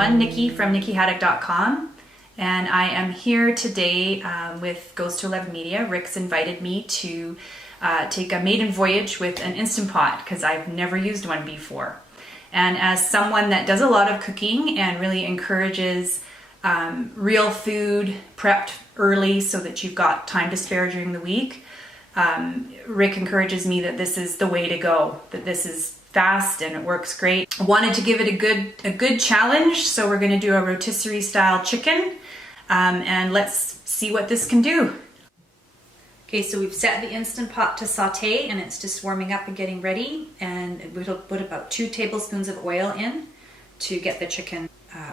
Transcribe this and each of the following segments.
everyone, Nikki from nikkihaddock.com, and I am here today with Goes to 11 Media. Rick's invited me to take a maiden voyage with an Instant Pot because I've never used one before. And as someone that does a lot of cooking and really encourages real food prepped early so that you've got time to spare during the week, Rick encourages me that this is the way to go, that this is fast and it works great. I wanted to give it a good challenge, so we're going to do a rotisserie style chicken, and let's see what this can do. Okay, so we've set the Instant Pot to saute and it's just warming up and getting ready, and we'll put about 2 tablespoons of oil in to get the chicken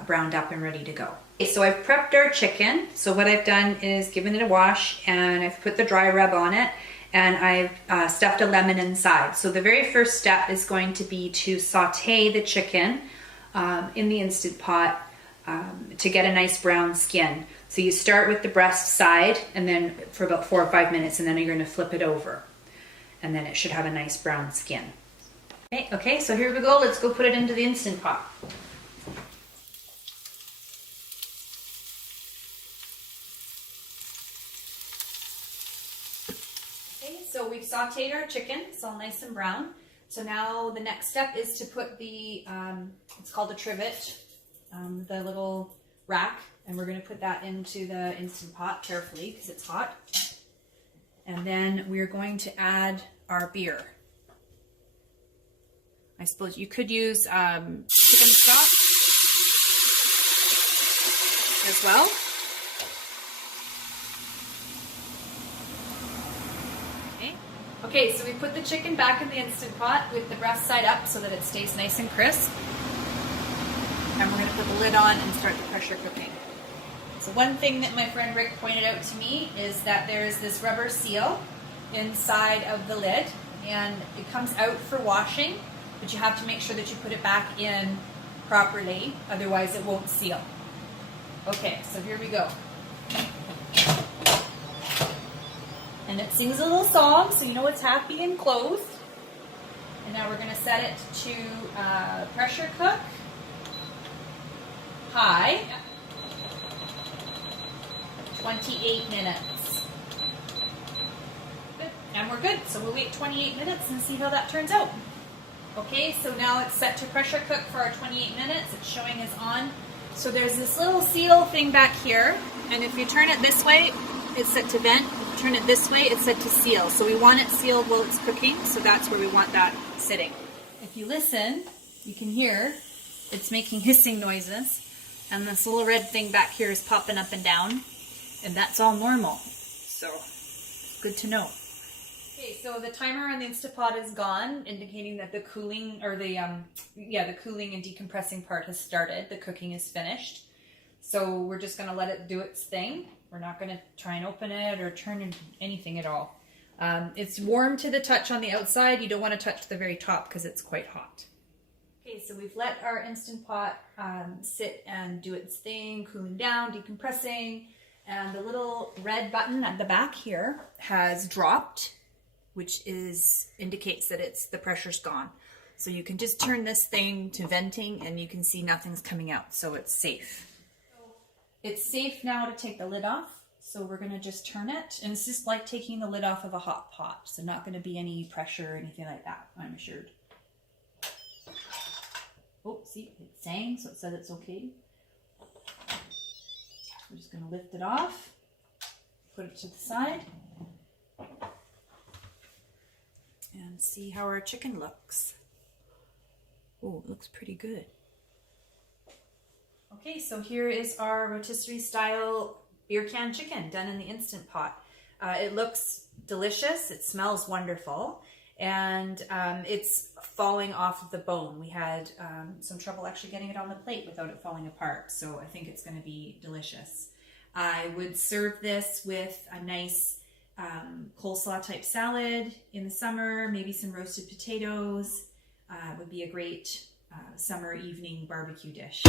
browned up and ready to go. Okay, so I've prepped our chicken. So what I've done is given it a wash and I've put the dry rub on it, and I've stuffed a lemon inside. So the very first step is going to be to saute the chicken in the Instant Pot to get a nice brown skin. So you start with the breast side and then for about 4 or 5 minutes, and then you're going to flip it over, and then it should have a nice brown skin. Okay, so here we go. Let's go put it into the Instant Pot. So we've sauteed our chicken, it's all nice and brown. So now the next step is to put the, it's called a trivet, the little rack, and we're going to put that into the Instant Pot carefully because it's hot. And then we're going to add our beer. I suppose you could use chicken stock as well. Okay, so we put the chicken back in the Instant Pot with the breast side up so that it stays nice and crisp. And we're going to put the lid on and start the pressure cooking. So one thing that my friend Rick pointed out to me is that there's this rubber seal inside of the lid, and it comes out for washing, but you have to make sure that you put it back in properly, otherwise it won't seal. Okay, so here we go. And it sings a little song, so you know it's happy and closed. And now we're going to set it to pressure cook, high, 28 minutes. Good. And we're good, so we'll wait 28 minutes and see how that turns out. Okay, so now it's set to pressure cook for our 28 minutes. It's showing us on. So there's this little seal thing back here, and if you turn it this way, it's set to vent. If you turn it this way, it's set to seal. So we want it sealed while it's cooking, so that's where we want that sitting. If you listen, you can hear it's making hissing noises, and this little red thing back here is popping up and down, and that's all normal. So good to know. Okay, so the timer on the Instant Pot is gone, indicating that the cooling, or the cooling and decompressing part has started. The cooking is finished. So we're just going to let it do its thing. We're not going to try and open it or turn anything at all. It's warm to the touch on the outside. You don't want to touch the very top because it's quite hot. Okay, so we've let our Instant Pot sit and do its thing, cooling down, decompressing, and the little red button at the back here has dropped, which indicates that the pressure's gone. So you can just turn this thing to venting and you can see nothing's coming out, so it's safe. It's safe now to take the lid off, so we're going to just turn it, and it's just like taking the lid off of a hot pot, so not going to be any pressure or anything like that, I'm assured. Oh, see, it sang, so it said it's okay. We're just going to lift it off, put it to the side, and see how our chicken looks. Oh, it looks pretty good. Okay, so here is our rotisserie style beer can chicken done in the Instant Pot. It looks delicious, it smells wonderful, and it's falling off of the bone. We had some trouble actually getting it on the plate without it falling apart, so I think it's going to be delicious. I would serve this with a nice coleslaw type salad in the summer, maybe some roasted potatoes. It would be a great summer evening barbecue dish.